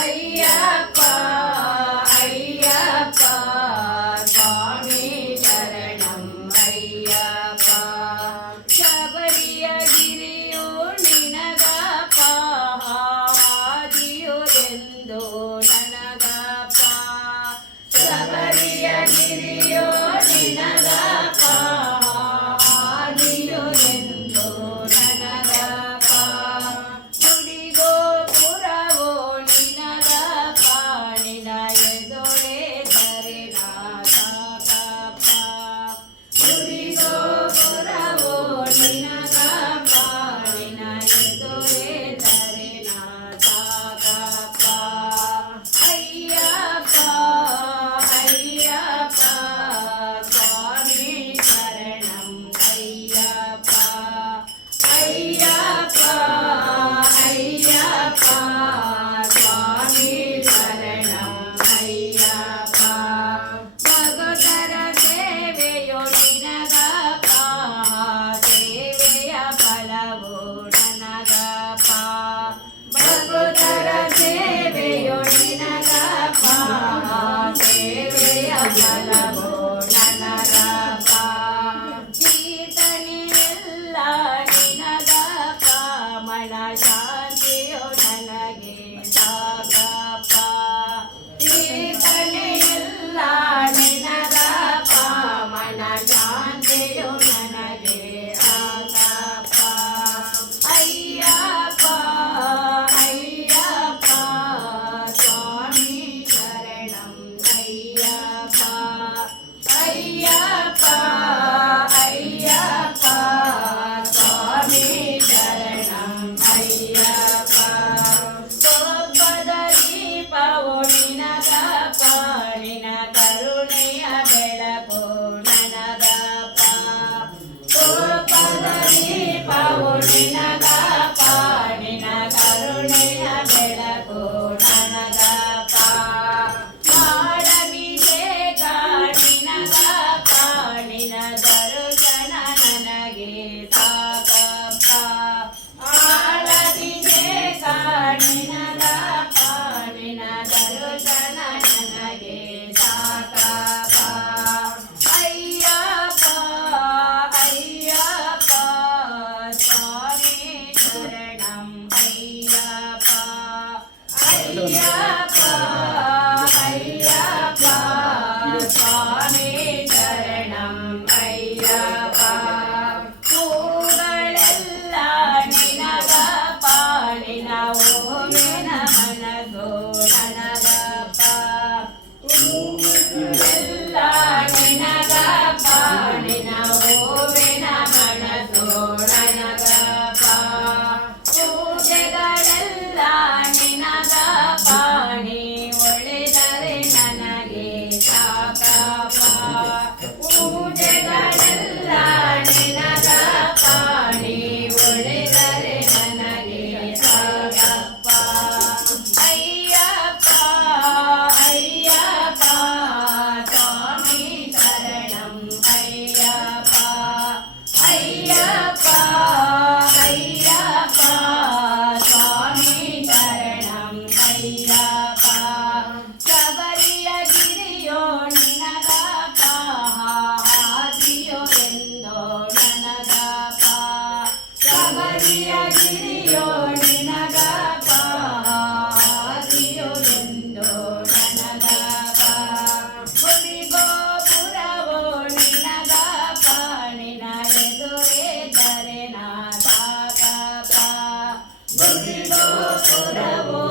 ಅಯ್ಯಪ್ಪ ಅಯ್ಯಪ್ಪ ಸ್ವಾಮಿ ಶರಣಂ ಅಯ್ಯಪ್ಪ ಶಬರಿಯ ಗಿರಿಯು ನಿನಗಪ್ಪ ಹಾದಿಯು ಎಂದು ನನಗಪ್ಪ ಶಬರಿಯ ಗಿರಿಯು ನಿನಗಪ್ಪ ಹಾದಿಯು ಎಂದು ನನಗಪ್ಪ ಗುಡಿಗೋ ಪುರವೋ ನಿನಗಪ್ಪ ನಿನ ಎದುರೇ ಧರೆ ನಾಗಪ್ಪ ಗುಡಿಗೋ ಪುರವೋ ನಿನಗಪ್ಪ ನಿನ ಎದುರೇ ಧರೆ ನಾಗಪ್ಪ ಅಯ್ಯಪ್ಪ ಅಯ್ಯಪ್ಪ ಸ್ವಾಮಿ ಶರಣಂ ಅಯ್ಯಪ್ಪ ಅಯ್ಯಪ್ಪ ಅಯ್ಯಪ್ಪ ಸ್ವಾಮಿ ಶರಣಂ ಅಯ್ಯಪ್ಪ ಭಗತರ ಸೇವೆಯೋ ನಿನಗಪ್ಪ ಸೇವೆಯ ಫಲವೋ ನನಗಪ್ಪ ಭಗತರ ಸೇವೆಯೋ ನಿನಗಪ್ಪ ಸೇವೆಯ ಫಲವೋ ನನಗಪ್ಪ ಕೀರ್ತನೆಯೆಲ್ಲ ನಿನಗಪ್ಪ ಮನ ಶಾಂತಿಯೋ ನನಗೆ ಸಾಕಪ್ಪ ಕೀರ್ತನೆಯೆಲ್ಲ ನಿನಗಪ್ಪ ಮನ ಶಾಂತಿಯೋ ನನಗೆ ಸಾಕಪ್ಪ ಅಯ್ಯಪ್ಪ ಅಯ್ಯಪ್ಪ ಸ್ವಾಮಿ ಶರಣಂ ಅಯ್ಯಪ್ಪ ಅಯ್ಯಪ್ಪ ಅಯ್ಯಪ್ಪ ಸ್ವಾಮಿ ಶರಣಂ ಅಯ್ಯಪ್ಪ ಸೊಬ್ಬದ ದೀಪವೋ ನಿನಗಪ್ಪ ನಿನ ಕರುಣೆಯ ಬೆಳಕು ನನಗಪ್ಪ ಸೊಬ್ಬದ ದೀಪವೋ ನಿನಗಪ್ಪ ನಿನ ಕರುಣೆಯ ಬೆಳಕು ನನಗಪ್ಪ ಮಾಡಭಿಷೇಕ ನಿನಗಪ್ಪ ನಿನ ದರ್ಶನ ನನಗೆ ಸಾಕಪ್ಪ ಮಾಡಭಿಷೇಕ ನಿನಗಪ್ಪ ನಿನ ದರ್ಶನ ನನಗೆ ಸಾಕಪ್ಪ ಅಯ್ಯಪ್ಪ ಅಯ್ಯಪ್ಪ ಸ್ವಾಮಿ ಶರಣಂ ಅಯ್ಯಪ್ಪ ಅಯ್ಯಪ್ಪ ಅಯ್ಯಪ್ಪ ಸ್ವಾಮಿ ಶರಣಂ ಅಯ್ಯಪ್ಪ ಹೂಗಳೆಲ್ಲ ನಿನಗಪ್ಪ ನಿನ ಓಮಿನ ಮನಗೋ ನನಗಪ್ಪ ಹೂಗಳೆಲ್ಲ ನಿನಗಪ್ಪ ನಿನ ಓಮಿನ ಮನಗೋ ನನಗಪ್ಪ ಪೂಜೆಗಳೆಲ್ಲ ನಿನಗಪ್ಪ ನೀ ಒಳ್ಳೆದರೆ ನನಗೆ ಸಾಕಪ್ಪ ಪೂಜೆಗಳೆಲ್ಲ ನಿನಗಪ್ಪ ನೀ ಒಳ್ಳೆದರೆ ನನಗೆ ಸಾಕಪ್ಪ ಅಯ್ಯಪ್ಪ ಅಯ್ಯಪ್ಪ ಸ್ವಾಮಿ ಶರಣಂ ಅಯ್ಯಪ್ಪ ಅಯ್ಯಪ್ಪ ಅಯ್ಯಪ್ಪ ಸ್ವಾಮಿ ಶರಣಂ ಅಯ್ಯಪ್ಪ ಶಬರಿಯ ಗಿರಿಯೋ ನಿನಗಪ್ಪ ಹಾದಿಯೋ ಎಂದೋ ನನಗಪ್ಪ ಶಬರಿಯ ಗಿರಿಯೋ ನಿನಗಪ್ಪ ಹಾದಿಯೋ ಎಂದೋ ನನಗಪ್ಪ ಗುಡಿಗೋ ಪುರವೋ ನಿನಗಪ್ಪ ನಿನ ಎದುರೇ ಧರೆ ನಾಗಪ್ಪ ಗುಡಿಗೋ ಪುರವೋ